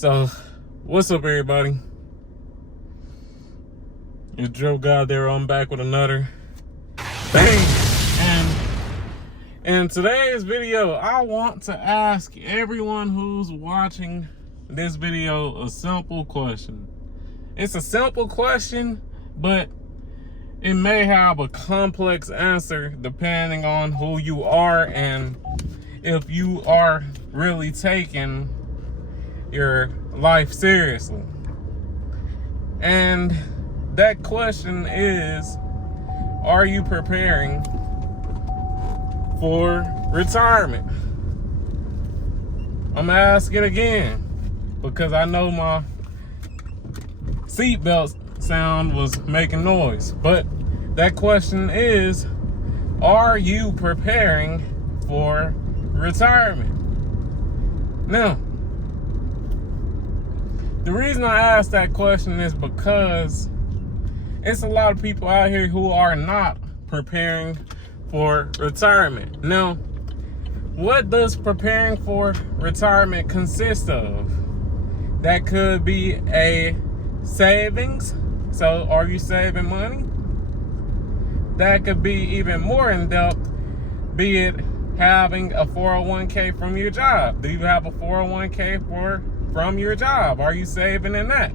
So, what's up, everybody? It's DripGodDero. I'm back with another bang. And in today's video, I want to ask everyone who's watching this video a simple question. It's a simple question, but it may have a complex answer depending on who you are and if you are really taking your life seriously. And that question is, are you preparing for retirement? I'm gonna ask it again because I know my seatbelt sound was making noise. But that question is, are you preparing for retirement? Now, the reason I asked that question is because it's a lot of people out here who are not preparing for retirement. Now, what does preparing for retirement consist of? That could be a savings. So are you saving money? That could be even more in depth, be it having a 401k from your job. Do you have a 401k from your job? Are you saving in that?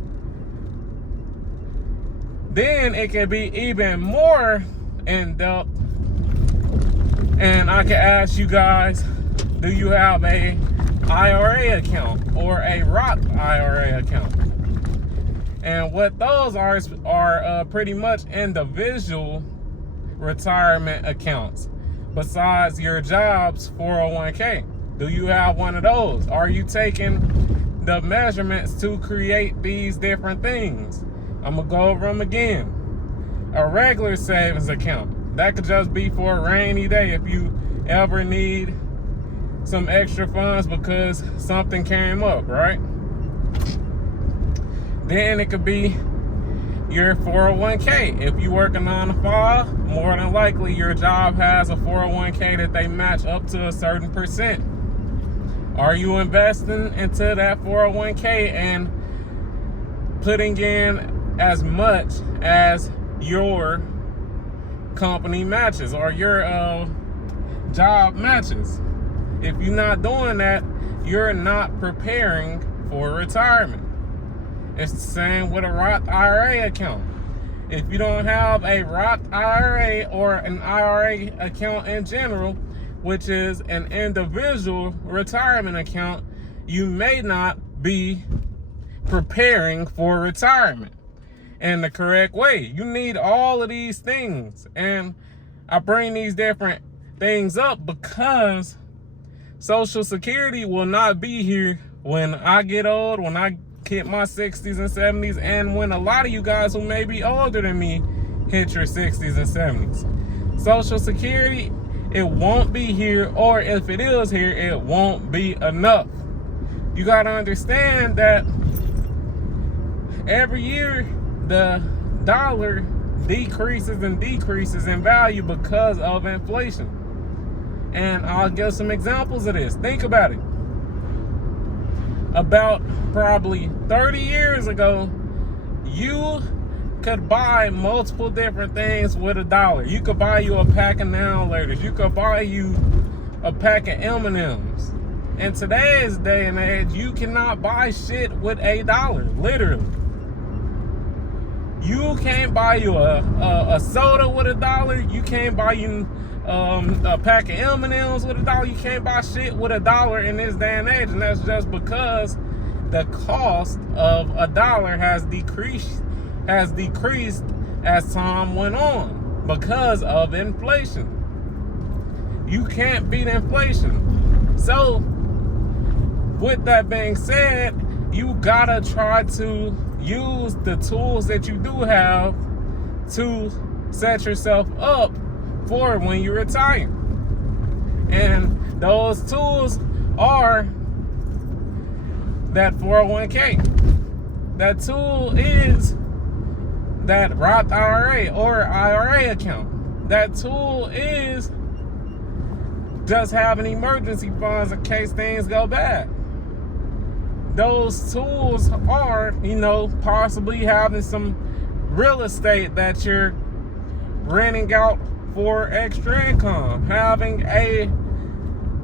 Then it can be even more in depth, and I can ask you guys, do you have a IRA account or a Roth IRA account? And what those are pretty much individual retirement accounts besides your job's 401k. Do you have one of those? Are you taking the measurements to create these different things? I'm gonna go over them again. A regular savings account, that could just be for a rainy day if you ever need some extra funds because something came up, right? Then it could be your 401k. If you work a 9 to 5, more than likely your job has a 401k that they match up to a certain percent. Are you investing into that 401k and putting in as much as your company matches or your job matches? If you're not doing that, you're not preparing for retirement. It's the same with a Roth IRA account. If you don't have a Roth IRA or an IRA account in general, which is an individual retirement account, you may not be preparing for retirement in the correct way. You need all of these things. And I bring these different things up because Social Security will not be here when I get old, when I hit my 60s and 70s, and when a lot of you guys who may be older than me hit your 60s and 70s. Social Security, it won't be here, or if it is here, it won't be enough. You gotta understand that every year the dollar decreases and decreases in value because of inflation. And I'll give some examples of this. Think about it. About probably 30 years ago, you could buy multiple different things with $1. You could buy you a pack of Now Laters. You could buy you a pack of M&Ms. In today's day and age, you cannot buy shit with $1, literally. You can't buy you a soda with $1. You can't buy you a pack of M&Ms with $1. You can't buy shit with $1 in this day and age, and that's just because the cost of $1 has decreased as time went on because of inflation. You can't beat inflation. So, with that being said, you gotta try to use the tools that you do have to set yourself up for when you retire. And those tools are that 401k. That tool is that Roth IRA or IRA account. That tool is just having emergency funds in case things go bad. those tools are, you know, possibly having some real estate that you're renting out for extra income, having a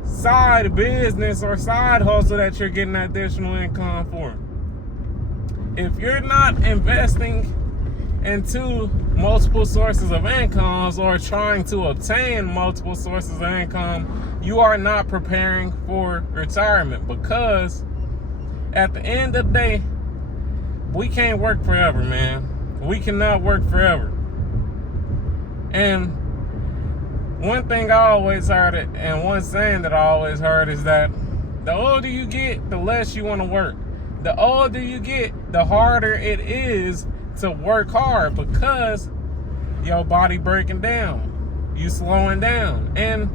side business or side hustle that you're getting additional income for. If you're not investing into multiple sources of incomes or trying to obtain multiple sources of income, you are not preparing for retirement, because at the end of the day, we can't work forever, man. We cannot work forever. And one thing I always heard, and one saying that I always heard, is that the older you get, the less you want to work. The older you get, the harder it is to work hard, because your body breaking down, you slowing down. And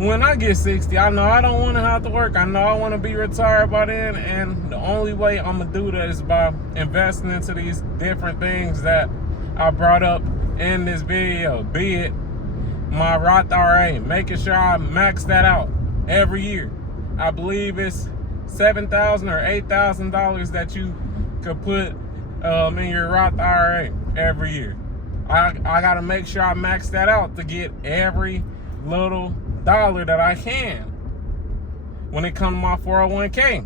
when I get 60, I know I don't want to have to work. I know I want to be retired by then, and the only way I'm going to do that is by investing into these different things that I brought up in this video, be it my Roth IRA, making sure I max that out every year. I believe it's $7,000 or $8,000 that you could put in your Roth IRA every year. I gotta make sure I max that out to get every little dollar that I can when it comes to my 401k.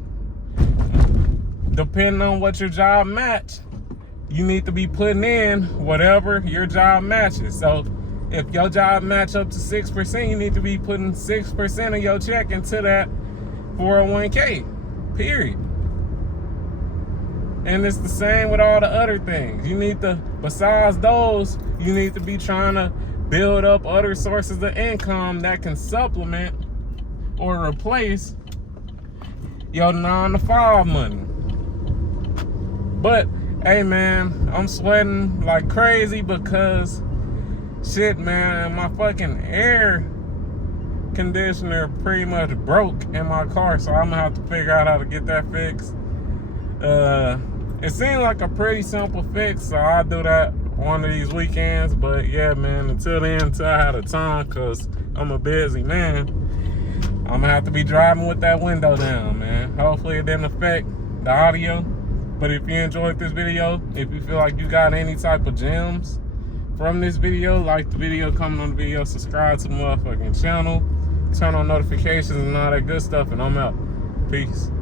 Depending on what your job match, you need to be putting in whatever your job matches. So if your job match up to 6%, you need to be putting 6% of your check into that 401k, period. And it's the same with all the other things. You need to, besides those, you need to be trying to build up other sources of income that can supplement or replace your 9 to 5 money. But hey man, I'm sweating like crazy because shit, man, my fucking air conditioner pretty much broke in my car, so I'm gonna have to figure out how to get that fixed. It seemed like a pretty simple fix, so I'll do that one of these weekends. But yeah, man, until then, until I have the time, because I'm a busy man, I'm gonna have to be driving with that window down, man. Hopefully it didn't affect the audio. But if you enjoyed this video, if you feel like you got any type of gems from this video, like the video, comment on the video, subscribe to the motherfucking channel, turn on notifications and all that good stuff, and I'm out. Peace.